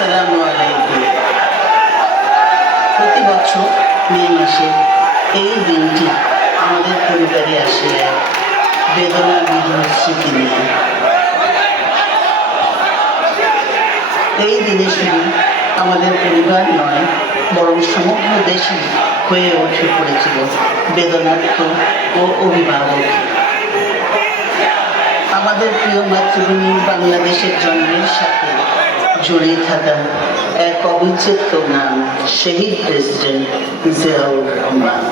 আসসালামু আলাইকুম প্রতি বছর মে মাসে এই দিনটি আমাদের পরিবারে আসে এক বেদনা বিধুর স্মৃতি নিয়ে। এই দিনে শুধু আমাদের পরিবার নয়, বরং সমগ্র দেশই হয়ে উঠে পড়েছিল বেদনার্থ ও অভিভাবক। আমাদের প্রিয় মাতৃভূমি বাংলাদেশের জন্মের সাথে জড়িয়ে থাকা এক অবিচ্ছেদ্য নাম শহীদ প্রেসিডেন্ট জিয়াউর রহমান।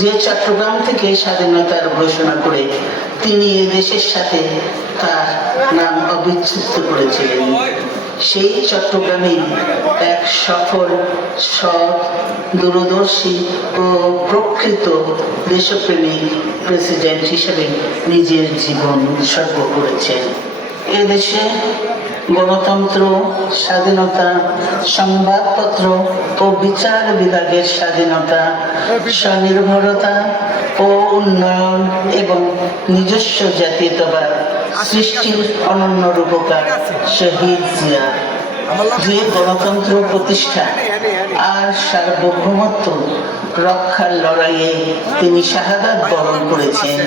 যে চট্টগ্রাম থেকে স্বাধীনতার ঘোষণা করে তিনি এ দেশের সাথে তার নাম অবিচ্ছেদ্য করেছিলেন, সেই চট্টগ্রামে এক সফল, সৎ, দূরদর্শী ও প্রকৃত দেশপ্রেমিক প্রেসিডেন্ট হিসেবে নিজের জীবন উৎসর্গ করেছেন। এদেশে গণতন্ত্র, স্বাধীনতা, সংবাদপত্র ও বিচার বিভাগের স্বাধীনতা, স্বনির্ভরতা ও উন্নয়ন এবং নিজস্ব জাতীয়তাবাদ সৃষ্টির অনন্য রূপকার শহীদ জিয়া। যে গণতন্ত্র প্রতিষ্ঠা আর সার্বভৌমত্ব রক্ষার লড়াইয়ে তিনি শাহাদাত বরণ করেছেন,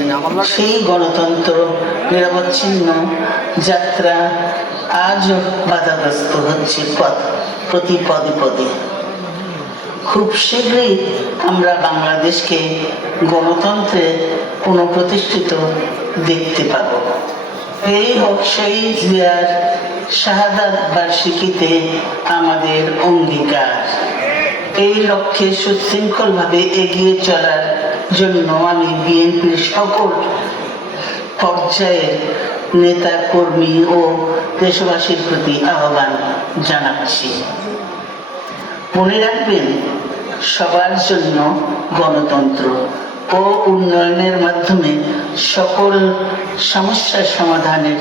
সেই গণতন্ত্র নিরবচ্ছিন্ন যাত্রা আজও বাধাগ্রস্ত হচ্ছে পথ প্রতি পদে পদে। খুব শীঘ্রই আমরা বাংলাদেশকে গণতন্ত্রে পুনঃপ্রতিষ্ঠিত দেখতে পাব। এই হোক সেই জিয়ার শাহাদাত বার্ষিকীতে আমাদের অঙ্গীকার। এই লক্ষ্যে সুশৃঙ্খলভাবে এগিয়ে চলার জন্য আমি বিএনপির সকল পর্যায়ের নেতা, কর্মী ও দেশবাসীর প্রতি আহ্বান জানাচ্ছি। মনে রাখবেন, সবার জন্য গণতন্ত্র ও উন্নয়নের মাধ্যমে সকল সমস্যার সমাধানের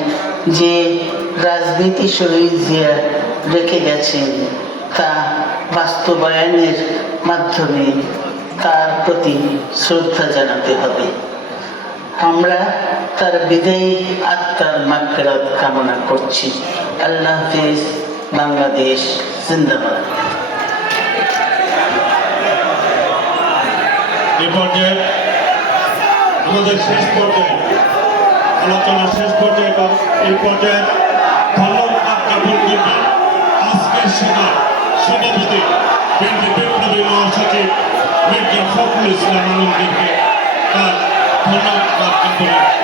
যে রাজনীতি শহীদ জিয়া রেখে গেছেন, তা বাস্তবায়নের মাধ্যমে তার প্রতি শ্রদ্ধা জানাতে হবে। আমরা তার বিদায়ী আত্মার মাগফিরাত কামনা করছি। আল্লাহ হাফিজ, বাংলাদেশ জিন্দাবাদ। এ পর্যায়ে আমাদের শেষ পর্যায়ে, আলোচনার শেষ পর্যায়ে বা এই পর্যায়ে আজকের সভার সভাপতি বিএনপি মহাসচিব মির্জা ফখরুল ইসলাম আলমগীরকে তার ধন্যবাদ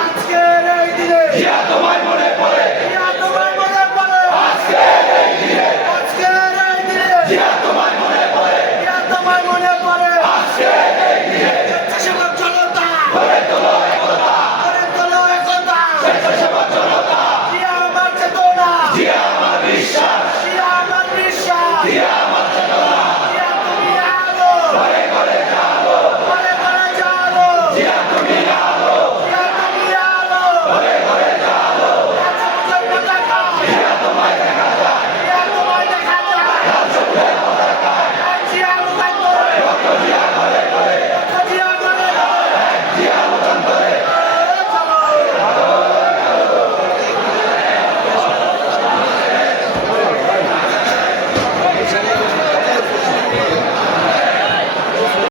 আজকের এই দিনে জিয়া তোমায় মনে পড়ে জিয়া তোমায় মনে পড়ে আজকের এই দিনে আজকের এই দিনে জিয়া তোমায় মনে পড়ে জিয়া তোমায় মনে পড়ে আজকের এই দিনে স্বেচ্ছাসেবক জনতা গড়ে তোলো একতা গড়ে তোলো একতা স্বেচ্ছাসেবক জনতা জিয়া আমার চেতনা জিয়া আমার বিশ্বাস জিয়া আমার বিশ্বাস জিয়া